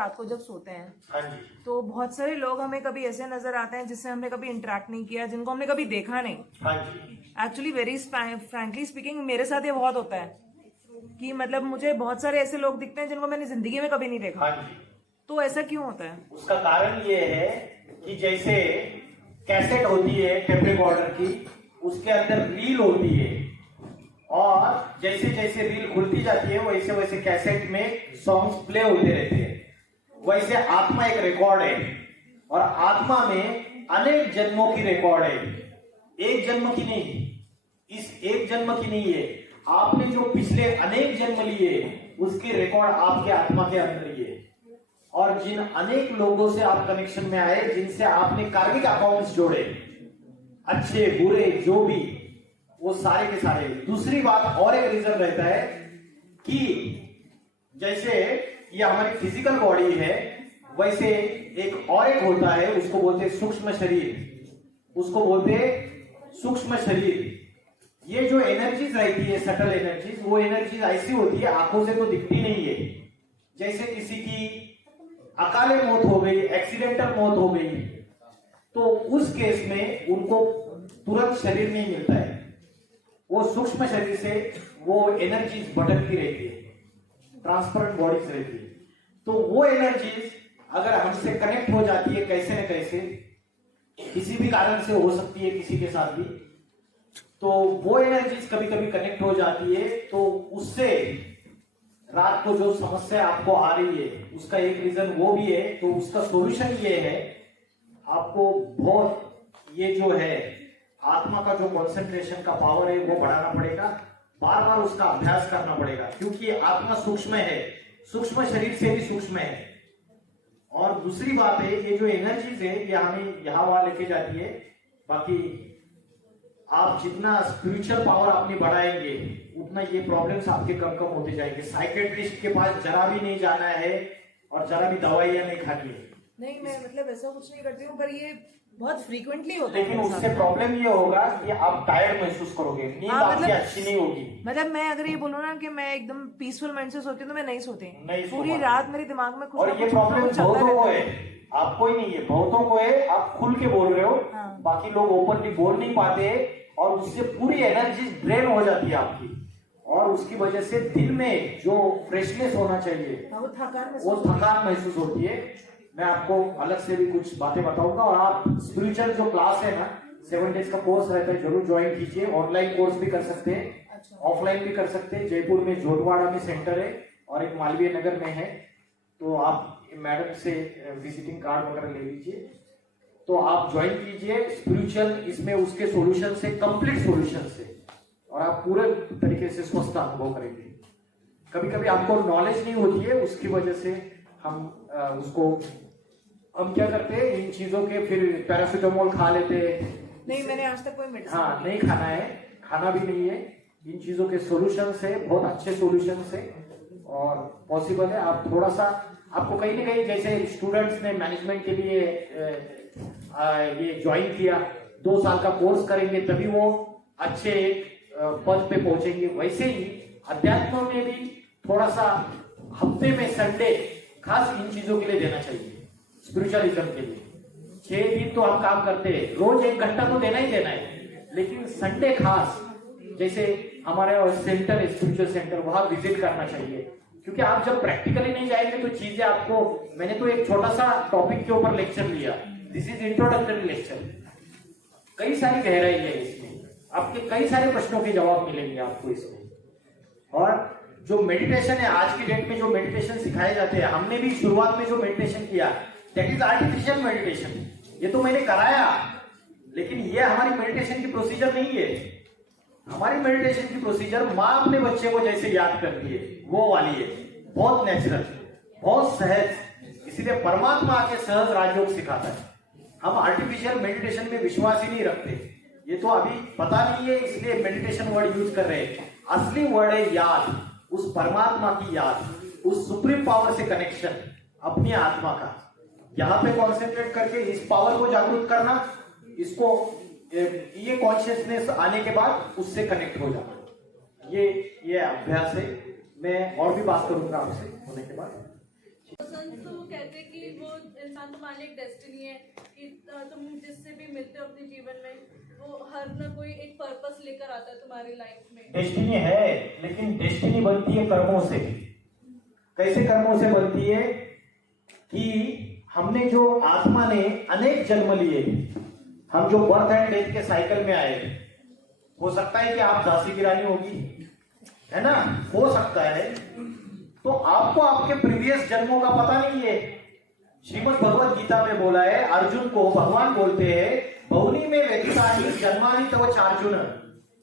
रात को जब सोते हैं, हाँ जी, तो बहुत सारे लोग हमें कभी ऐसे नजर आते हैं जिससे हमने कभी इंटरेक्ट नहीं किया, जिनको हमने कभी देखा नहीं। हाँ जी, एक्चुअली वेरी फ्रैंकली स्पीकिंग मेरे साथ ये बहुत होता है कि मतलब मुझे बहुत सारे ऐसे लोग दिखते हैं जिनको मैंने जिंदगी में कभी नहीं देखा। हाँ जी। तो ऐसा क्यों होता है? उसका कारण ये है कि जैसे कैसेट होती है टेप रिकॉर्डर की, उसके अंदर रील होती है, और जैसे जैसे रील खुलती जाती है वैसे वैसे कैसेट में सॉन्ग्स प्ले होते रहते हैं। वैसे आत्मा एक रिकॉर्ड है, और आत्मा में अनेक जन्मों की रिकॉर्ड है, एक जन्म की नहीं। इस एक जन्म की नहीं है, आपने जो पिछले अनेक जन्म लिए उसकी रिकॉर्ड आपके आत्मा के अंदर ही है। और जिन अनेक लोगों से आप कनेक्शन में आए, जिनसे आपने कार्मिक अकाउंट्स जोड़े, अच्छे बुरे जो भी, वो सारे के सारे। दूसरी बात और एक रीजन रहता है कि जैसे ये हमारी फिजिकल बॉडी है, वैसे एक और एक होता है, उसको बोलते हैं सूक्ष्म शरीर, उसको बोलते हैं सूक्ष्म शरीर। ये जो एनर्जीज रहती है, सटल एनर्जीज, वो एनर्जीज ऐसी होती है आंखों से तो दिखती नहीं है। जैसे किसी की अकाले मौत हो गई, एक्सीडेंटल मौत हो गई, तो उस केस में उनको तुरंत शरीर नहीं मिलता है, वो सूक्ष्म शरीर से वो एनर्जीज भटकती रहती है, ट्रांसपेरेंट बॉडीज रहती है। तो वो एनर्जीज अगर हमसे कनेक्ट हो जाती है कैसे न कैसे, किसी भी कारण से हो सकती है किसी के साथ भी, तो वो एनर्जीज कभी कभी कनेक्ट हो जाती है, तो उससे रात को जो समस्या आपको आ रही है उसका एक रीजन वो भी है। तो उसका सॉल्यूशन ये है, आपको बहुत ये जो है आत्मा का जो कंसंट्रेशन का पावर है वो बढ़ाना पड़ेगा, बार बार उसका अभ्यास करना पड़ेगा, क्योंकि आत्मा सूक्ष्म है, सूक्ष्म शरीर से भी सूक्ष्म है। और दूसरी बात है, ये जो एनर्जीज है ये हमें यहां वहां लेके जाती है। बाकी आप जितना स्पिरिचुअल पावर अपनी बढ़ाएंगे उतना ये प्रॉब्लम्स आपके कम कम होते जाएंगे। साइकेट्रिस्ट के पास जरा भी नहीं जाना है और जरा भी दवाइयां नहीं खानी है। नहीं, मैं मतलब ऐसा कुछ नहीं करती हूँ, पर ये बहुत फ्रीक्वेंटली होता है। लेकिन उससे प्रॉब्लम ये होगा कि आप टायर्ड महसूस करोगे, नींद आपकी अच्छी नहीं होगी। मतलब मैं अगर ये बोलूँ ना कि मैं एकदम पीसफुल माइंड से सोती हूँ तो मैं नहीं सोती, पूरी सोती। रात मेरे दिमाग में कुछ और ये प्रॉब्लम बहुतों को है, आपको ही नहीं है, बहुतों को है। आप खुल के बोल रहे हो, बाकी लोग ओपनली बोल नहीं पाते, और उससे पूरी एनर्जी ड्रेन हो जाती है आपकी, और उसकी वजह से दिल में जो फ्रेशनेस होना चाहिए वो थकान महसूस होती है। मैं आपको अलग से भी कुछ बातें बताऊंगा। और आप स्पिरिचुअल जो क्लास है ना, 7 डेज का कोर्स रहता है, जरूर ज्वाइन कीजिए। ऑनलाइन कोर्स भी कर सकते हैं, ऑफलाइन भी कर सकते हैं। जयपुर में जोटवाड़ा में सेंटर है और एक मालवीय नगर में है, तो आप मैडम से विजिटिंग कार्ड वगैरह ले लीजिए, तो आप ज्वाइन कीजिए। स्पिरिचुअल इसमें उसके सॉल्यूशन से, कंप्लीट सॉल्यूशन से, और आप पूरे तरीके से स्वस्थ अनुभव करेंगे। कभी कभी आपको नॉलेज नहीं होती है, उसकी वजह से हम क्या करते हैं, इन चीजों के फिर पैरासिटामोल खा लेते हैं। नहीं, मैंने आज तक कोई मेडिसिन नहीं खाना है, खाना भी नहीं है। इन चीजों के सॉल्यूशन है, बहुत अच्छे सॉल्यूशन है, और पॉसिबल है। आप थोड़ा सा, आपको कहीं ना कहीं, जैसे स्टूडेंट्स ने मैनेजमेंट के लिए ये ज्वाइन किया, 2 साल का कोर्स करेंगे तभी वो अच्छे पद पे पहुंचेंगे, वैसे ही अध्यात्म में भी थोड़ा सा हफ्ते में संडे खास इन चीजों के लिए देना चाहिए, स्पिरिचुअलिज्म के लिए। 6 दिन तो हम काम करते हैं, रोज 1 घंटा तो देना ही देना है, लेकिन संडे खास, जैसे हमारे सेंटर है स्पिरिचुअल सेंटर, वहां विजिट करना चाहिए। क्योंकि आप जब प्रैक्टिकली नहीं जाएंगे तो चीजें आपको, मैंने तो एक छोटा सा टॉपिक के ऊपर लेक्चर लिया, दिस इज इंट्रोडक्टरी लेक्चर, कई सारी गहराई है इसमें, आपके कई सारे प्रश्नों के जवाब मिलेंगे आपको इसमें। और जो मेडिटेशन है आज की डेट में, जो मेडिटेशन सिखाए जाते हैं, हमने भी शुरुआत में जो मेडिटेशन किया, दैट इज आर्टिफिशियल मेडिटेशन। ये तो मैंने कराया, लेकिन ये हमारी मेडिटेशन की प्रोसीजर नहीं है। हमारी मेडिटेशन की प्रोसीजर माँ अपने बच्चे को जैसे याद करती है वो वाली है, बहुत नेचुरल, बहुत सहज। इसीलिए परमात्मा आके सहज राजयोग सिखाता है। हम आर्टिफिशियल मेडिटेशन में विश्वास ही नहीं रखते, ये तो अभी पता नहीं है इसलिए मेडिटेशन वर्ड यूज कर रहे हैं। असली वर्ड है याद, उस परमात्मा की याद, उस सुप्रीम पावर से कनेक्शन, अपनी आत्मा का। यहां पे कॉन्सेंट्रेट करके इस पावर को जागरूक करना, इसको ये कॉन्शियसनेस आने के बाद उससे कनेक्ट हो जाना, ये अभ्यास है। मैं और भी बात करूंगा आपसे होने के बाद। संत तो वो कहते हैं कि वो इंसान तुम्हारे लिए एक डेस्टिनी है कि तुम जिससे भी मिलते हो अपने जीवन में वो हर न कोई एक पर्पस लेकर आता है तुम्हारी लाइफ में। डेस्टिनी है, लेकिन डेस्टिनी बनती है कर्मों से। कैसे कर्मों से बनती है? कि हमने जो आत्मा ने अनेक जन्म लिए, हम जो बर्थ एंड डेथ के साइकिल में आए, हो सकता है कि आप झांसी की रानी होगी, है ना, हो सकता है, तो आपको आपके प्रीवियस जन्मों का पता नहीं है। श्रीमद् भगवत गीता में बोला है, अर्जुन को भगवान बोलते हैं, बहुनी में व्यतीतानि जन्मानि तव चार्जुन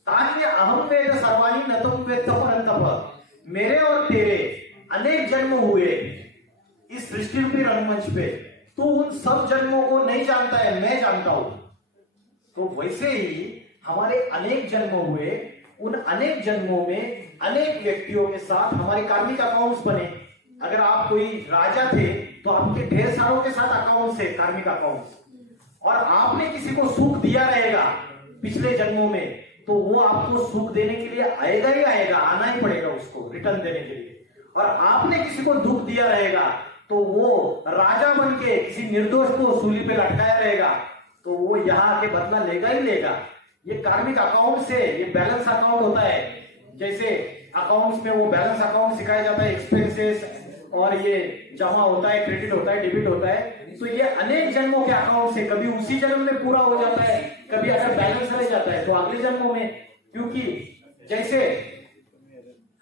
तान्य अहम वेद सर्वाणि न तुम वेद परंतप। मेरे और तेरे अनेक जन्म हुए इस सृष्टि रूपी रंगमंच पे, तू उन सब जन्मों को नहीं जानता है, मैं जानता हूं। तो वैसे ही हमारे अनेक जन्म हुए, उन अनेक जन्मों में अनेक व्यक्तियों के साथ हमारे कार्मिक अकाउंट्स बने। अगर आप कोई राजा थे तो आपके ढेर सारों के साथ अकाउंट्स है, कार्मिक अकाउंट्स, और आपने किसी को सुख दिया रहेगा पिछले जन्मों में, तो वो आपको सुख देने के लिए आएगा ही आएगा, आना ही पड़ेगा उसको रिटर्न देने के लिए। और आपने किसी को दुख दिया रहेगा तो वो राजा बन के किसी निर्दोष को सूली पे लटकाया रहेगा, तो वो यहाँ आके बदला लेगा ही लेगा। ये कार्मिक अकाउंट से, ये बैलेंस अकाउंट होता है। जैसे अकाउंट्स में वो बैलेंस अकाउंट सिखाया जाता है, एक्सपेंसेस, और ये जमा होता है, क्रेडिट होता है, डेबिट होता है। तो ये अनेक जन्मों के अकाउंट से कभी उसी जन्म में पूरा हो जाता है, कभी अगर बैलेंस रह जाता है तो अगले जन्मों में। क्योंकि जैसे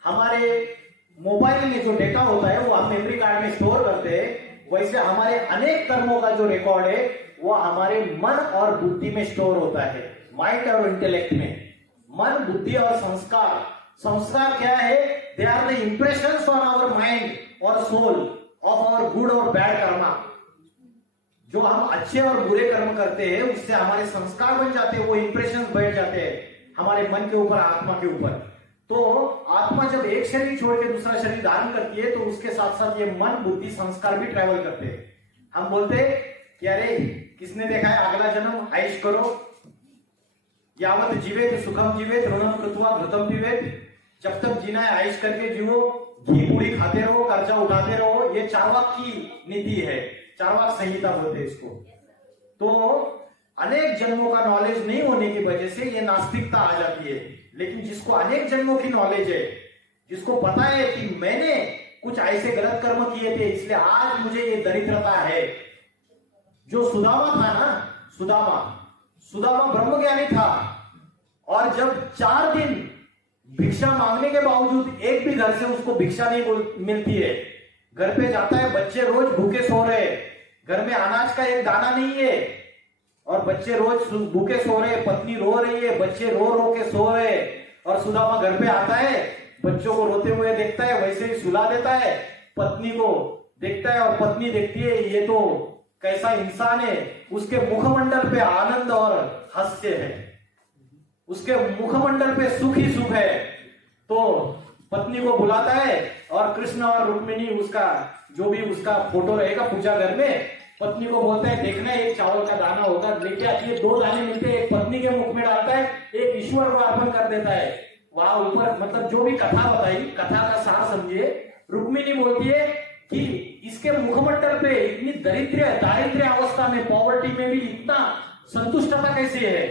हमारे मोबाइल में जो डेटा होता है वो हम मेमोरी कार्ड में स्टोर करते हैं, वैसे हमारे अनेक कर्मों का जो रिकॉर्ड है वो हमारे मन और बुद्धि में स्टोर होता है, माइंड और इंटेलेक्ट में। मन, बुद्धि और संस्कार। संस्कार क्या है? They are the impressions on our mind और सोल ऑफ आवर गुड और बैड कर्मा। जो हम अच्छे और बुरे कर्म करते हैं उससे हमारे संस्कार बन जाते हैं, वो इंप्रेशंस बैठ जाते हैं हमारे मन के ऊपर, आत्मा के ऊपर। तो आत्मा जब एक शरीर छोड़ के दूसरा शरीर धारण करती है तो उसके साथ साथ ये मन, बुद्धि, संस्कार भी ट्रेवल करते हैं। हम बोलते हैं कि अरे किसने देखा है अगला जन्म ऐश करो, यावत जीवेत सुखम जीवेत ऋणम कृत्वा घृतम पीवेत। जब तक जीना है ऐश करके जीवो, घी पूरी खाते रहो, कर्जा उठाते रहो। ये चार्वाक की नीति है, चार्वाक संहिता बोलते हैं इसको। तो अनेक जन्मों का नॉलेज नहीं होने की वजह से ये नास्तिकता आ जाती है। लेकिन जिसको अनेक जन्मों की नॉलेज है, जिसको पता है कि मैंने कुछ ऐसे गलत कर्म किए थे इसलिए आज मुझे ये दरिद्रता है। जो सुदामा था ना, सुदामा ब्रह्मज्ञानी था, और जब 4 दिन भिक्षा मांगने के बावजूद एक भी घर से उसको भिक्षा नहीं मिलती है, घर पे जाता है, बच्चे रोज भूखे सो रहे, घर में अनाज का एक दाना नहीं है, और बच्चे रोज भूखे सो रहे, पत्नी रो रही है, बच्चे रो रो के सो रहे, और सुदामा घर पे आता है, बच्चों को रोते हुए देखता है, वैसे ही सुला देता है, पत्नी को देखता है और पत्नी देखती है ये तो कैसा इंसान है। उसके मुखमंडल पे आनंद और हास्य है, उसके मुखमंडल पे सुख ही सुख है। तो पत्नी को बुलाता है और कृष्ण और रुक्मिणी, उसका जो भी उसका फोटो रहेगा पूजा घर में, पत्नी को बोलता है देखना एक चावल का दाना होगा, लेके आती है, 2 दाने मिलते हैं, एक पत्नी के मुख में डालता है, एक ईश्वर को अर्पण कर देता है। वहां ऊपर मतलब जो भी कथा बताई, कथा का सार समझिए। रुक्मिणी बोलती है कि इसके मुखमंडल पे इतनी दारिद्र्य अवस्था में, पॉवर्टी में भी इतना संतुष्टता कैसे है,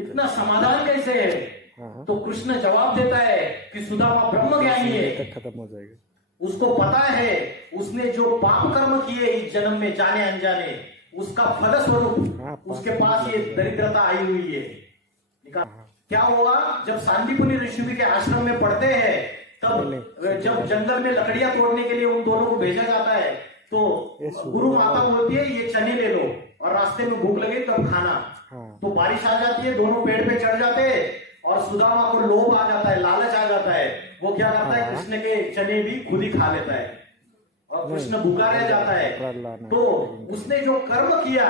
इतना समाधान कैसे है? तो कृष्ण जवाब देता है कि सुदामा ब्रह्मज्ञानी है, खत्म हो जाएगा। उसको पता है उसने जो पाप कर्म किए इस जन्म में जाने अनजाने, उसका फलस्वरूप उसके पास ये दरिद्रता आई हुई है। क्या हुआ? जब सांदीपनि ऋषि के आश्रम में पढ़ते हैं, तब जब जंगल में लकड़ियां तोड़ने के लिए उन दोनों को भेजा जाता है, तो गुरु माता बोलती है ये चने ले लो और रास्ते में भूख लगे तब खाना। तो बारिश आ जाती है, दोनों पेड़ पे चढ़ जाते हैं, और सुदामा को लोभ आ जाता है, लालच आ जाता है। वो क्या करता है, कृष्ण के चने भी खुद ही खा लेता है, और कृष्ण भूखा रह जाता है। तो उसने जो कर्म किया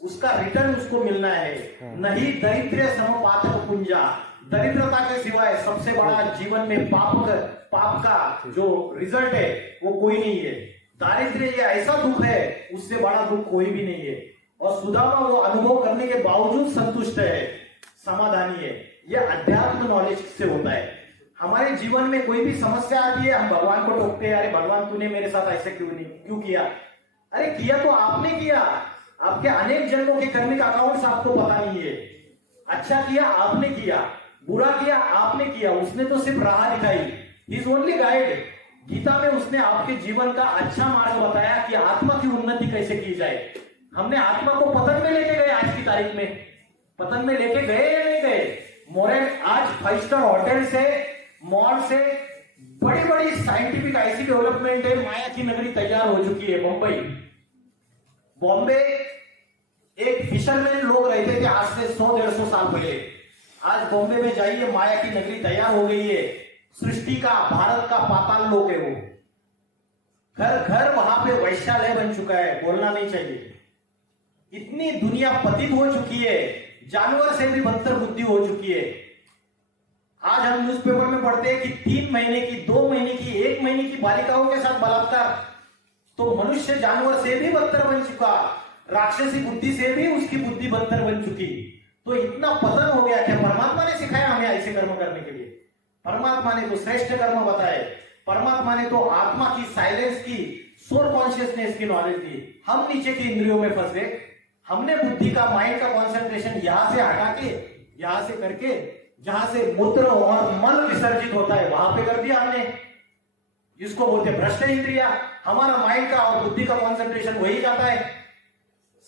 उसका रिटर्न उसको मिलना है। नहीं दरिद्र समपातक पुंजा, दरिद्रता के सिवाय सबसे बड़ा जीवन में पाप का जो रिजल्ट है वो कोई नहीं है। दारिद्र्य ये ऐसा दुख है, उससे बड़ा दुख कोई भी नहीं है। और सुदामा वो अनुभव करने के बावजूद संतुष्ट है, समाधानी है। यह अध्यात्म नॉलेज से होता है। हमारे जीवन में कोई भी समस्या आती है, हम भगवान को टोकते हैं, अरे भगवान तूने मेरे साथ ऐसे क्यों किया? अरे किया तो आपने किया, आपके अनेक जन्मों के कर्मिक अकाउंट्स आपको पता नहीं है। अच्छा किया आपने किया, बुरा किया आपने किया, उसने तो सिर्फ राह दिखाई, he is only guide. Gita में उसने आपके जीवन का अच्छा मार्ग बताया कि आत्मा की उन्नति कैसे की जाए। हमने आत्मा को पतन में लेके गए, आज की तारीख में पतन में लेके गए या नहीं गए? मोरेल आज 5 स्टार होटल से, मॉल से, बड़ी बड़ी साइंटिफिक ऐसी डेवलपमेंट है, माया की नगरी तैयार हो चुकी है। बॉम्बे एक फिशरमैन लोग रहते थे आज से 100-150 साल पहले। आज बॉम्बे में जाइए, माया की नगरी तैयार हो गई है। सृष्टि का, भारत का पाताल लोक है वो। घर घर वहां पे वैश्यालय बन चुका है, बोलना नहीं चाहिए। इतनी दुनिया पतित हो चुकी है, जानवर से भी बदतर बुद्धि हो चुकी है। आज हम न्यूज़पेपर में पढ़ते हैं कि 3 महीने की, 2 महीने की, 1 महीने की बालिकाओं के साथ बलात्कार। तो मनुष्य जानवर से भी बदतर बन चुका, राक्षसी बुद्धि से भी उसकी बुद्धि बदतर बन चुकी। तो इतना पतन हो गया। क्या परमात्मा ने सिखाया हमें ऐसे कर्म करने के लिए? परमात्मा ने तो श्रेष्ठ कर्म बताए, परमात्मा ने तो आत्मा की, साइलेंस की, सोल कॉन्शियसनेस की नॉलेज दी। हम नीचे की इंद्रियों में फंस गए। हमने बुद्धि का, माइंड का कंसंट्रेशन यहां से हटा के, यहां से करके, जहां से मूत्र और मल विसर्जित होता है वहां पे कर दिया हमने, जिसको बोलते हैं भ्रष्ट इंद्रिया। हमारा माइंड का और बुद्धि का कंसंट्रेशन वही जाता है,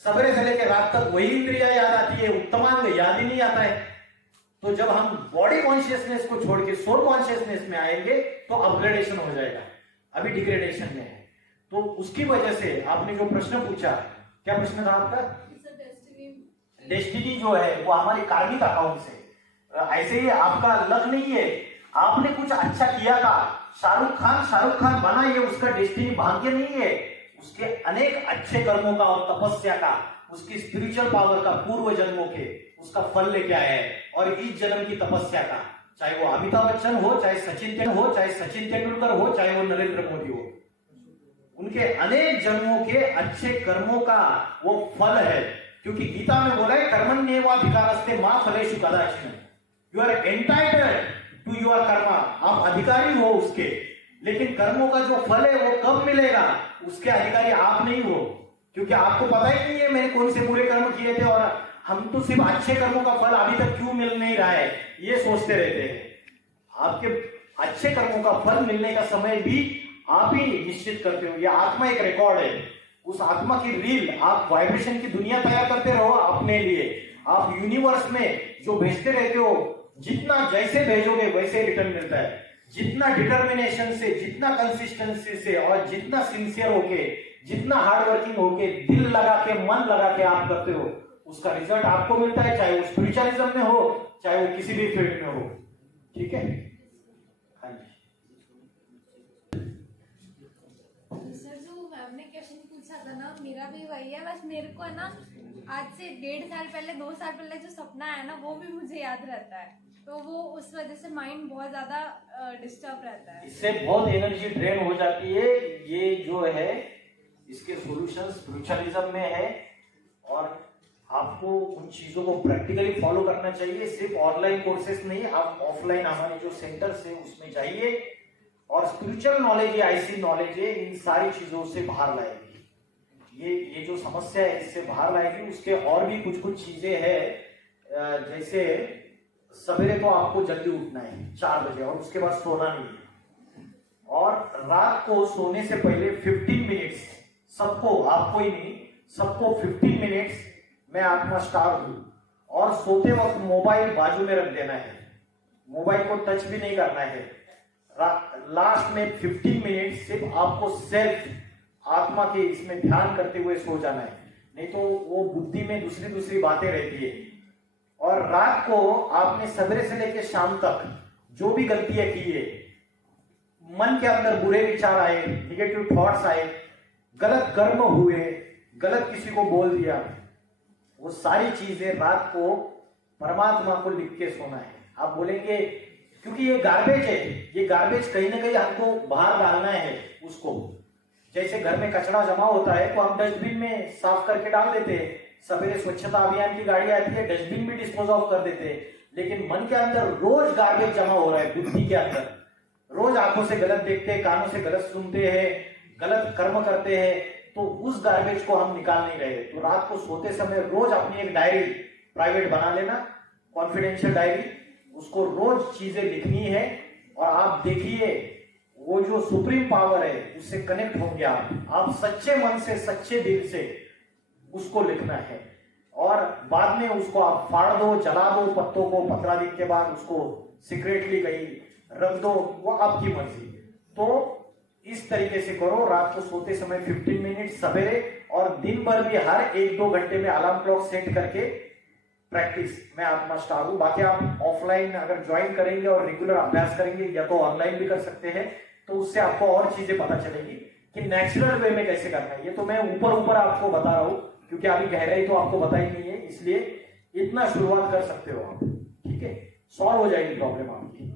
सवेरे से लेकर रात तक वही इंद्रिया याद आती है, उत्तमांग याद ही नहीं आता है। तो जब हम बॉडी कॉन्शियसनेस को छोड़ के सोल कॉन्शियसनेस में आएंगे तो अपग्रेडेशन हो जाएगा, अभी डिग्रेडेशन में है। तो उसकी वजह से आपने जो प्रश्न पूछा, क्या प्रश्न था आपका? डेस्टिनी जो है वो हमारी कार्मिक अकाउंट से, ऐसे ही आपका लक नहीं है, आपने कुछ अच्छा किया था। शाहरुख खान बना, ये उसका डेस्टिनी भाग्य नहीं है। उसके अनेक अच्छे कर्मों का और तपस्या का, उसकी स्पिरिचुअल पावर का, पूर्व जन्मों के, उसका फल लेके आया है। और इस जन्म की तपस्या का, चाहे वो अमिताभ बच्चन हो, चाहे सचिन तेंदुलकर हो, चाहे वो नरेंद्र मोदी हो, उनके अनेक जन्मों के अच्छे कर्मों का वो फल है। क्योंकि गीता में बोला है कर्मण्येवाधिकारस्ते मा फलेषु कदाचन, you are entitled to your karma. आप अधिकारी हो उसके, लेकिन कर्मों का जो फल है वो कब मिलेगा, उसके अधिकारी आप नहीं हो। क्योंकि आपको पता ही नहीं है मैंने कौन से बुरे कर्म किए थे, और हम तो सिर्फ अच्छे कर्मों का फल अभी तक क्यों मिल नहीं रहा है ये सोचते रहते हैं। आपके अच्छे कर्मों का फल मिलने का समय भी आप ही निश्चित करते हो। ये आत्मा एक रिकॉर्ड है, उस आत्मा की रील, आप वाइब्रेशन की दुनिया तैयार करते रहो अपने लिए। आप यूनिवर्स में जो भेजते रहते हो, जितना जैसे भेजोगे वैसे रिटर्न मिलता है। जितना डिटर्मिनेशन से, जितना कंसिस्टेंसी से, और जितना सिंसियर होके, जितना हार्ड वर्किंग होके, दिल लगा के, मन लगा के आप करते हो, उसका रिजल्ट आपको मिलता है, चाहे वो स्पिरिचुअलिज्म में हो, चाहे वो किसी भी फील्ड में हो। ठीक है? हाँ जी सर, जो मैम ने क्वेश्चन पूछा था ना, मेरा भी वही है। बस मेरे को है ना, आज से 1.5 साल पहले, 2 साल पहले जो सपना है ना, वो भी मुझे याद रहता है। तो वो उस वजह से माइंड बहुत ज्यादा डिस्टर्ब रहता है, इससे बहुत एनर्जी ड्रेन हो जाती है। ये जो है इसके सॉल्यूशन स्पिरिचुअलिज्म में है, और आपको उन चीजों को प्रैक्टिकली फॉलो करना चाहिए। सिर्फ ऑनलाइन कोर्सेस नहीं, आप ऑफलाइन हमारे जो सेंटर्स है उसमें जाइए, और स्पिरिचुअल नॉलेज है, ऐसी नॉलेज है, इन सारी चीजों से बाहर लाएगी। ये जो समस्या है इससे बाहर लाएगी। उसके और भी कुछ चीजें हैं, जैसे सवेरे तो आपको जल्दी उठना है 4 बजे, और उसके बाद सोना नहीं है। और रात को सोने से पहले 15 मिनट्स सबको, आपको ही नहीं, सबको 15 मिनट्स मैं आत्मा स्टार हूं, और सोते वक्त मोबाइल बाजू में रख देना है, मोबाइल को टच भी नहीं करना है। लास्ट में 15 मिनट सिर्फ आपको सेल्फ आत्मा के इसमें ध्यान करते हुए सो जाना है, नहीं तो वो बुद्धि में दूसरी बातें रहती है। और रात को आपने सवेरे से लेकर शाम तक जो भी गलतियां की है, मन के अंदर बुरे विचार आए, निगेटिव थॉट्स आए, गलत कर्म हुए, गलत किसी को बोल दिया, वो सारी चीजें रात को परमात्मा को लिख के सोना है। आप बोलेंगे क्योंकि ये गार्बेज है, ये गार्बेज कहीं ना कहीं हमको बाहर डालना है उसको। जैसे घर में कचरा जमा होता है तो हम डस्टबिन में साफ करके डाल देते हैं, सवेरे स्वच्छता अभियान की गाड़ी आती है, डस्टबिन में डिस्पोज ऑफ कर देते हैं। लेकिन मन के अंदर रोज गार्बेज जमा हो रहा है, बुद्धि के अंदर रोज आंखों से गलत देखते हैं, कानों से गलत सुनते हैं, गलत कर्म करते हैं, तो उस गार्बेज को हम निकाल नहीं रहे। तो रात को सोते समय रोज अपनी एक डायरी प्राइवेट बना लेना, कॉन्फिडेंशियल डायरी, उसको रोज चीजें लिखनी है और आप देखिए वो जो सुप्रीम पावर है उससे कनेक्ट होंगे आप सच्चे मन से सच्चे दिल से उसको लिखना है और बाद में उसको आप फाड़ दो, जला दो पत्तों को, 15 दिन के बाद उसको सीक्रेटली कहीं रख दो, वो आपकी मर्जी। तो इस तरीके से करो, रात को सोते समय 15 मिनट सवेरे और दिन भर भी हर 1-2 घंटे में अलार्म क्लॉक सेट करके प्रैक्टिस में आप मस्ट आगू। बाकी आप ऑफलाइन अगर ज्वाइन करेंगे और रेगुलर अभ्यास करेंगे या तो ऑनलाइन भी कर सकते हैं, तो उससे आपको और चीजें पता चलेगी कि नेचुरल वे में कैसे करना है। ये तो मैं ऊपर आपको बता रहा हूं क्योंकि अभी गहराई तो आपको पता ही नहीं है, इसलिए इतना शुरुआत कर सकते हो आप, ठीक है, सॉल्व हो जाएगी प्रॉब्लम आपकी।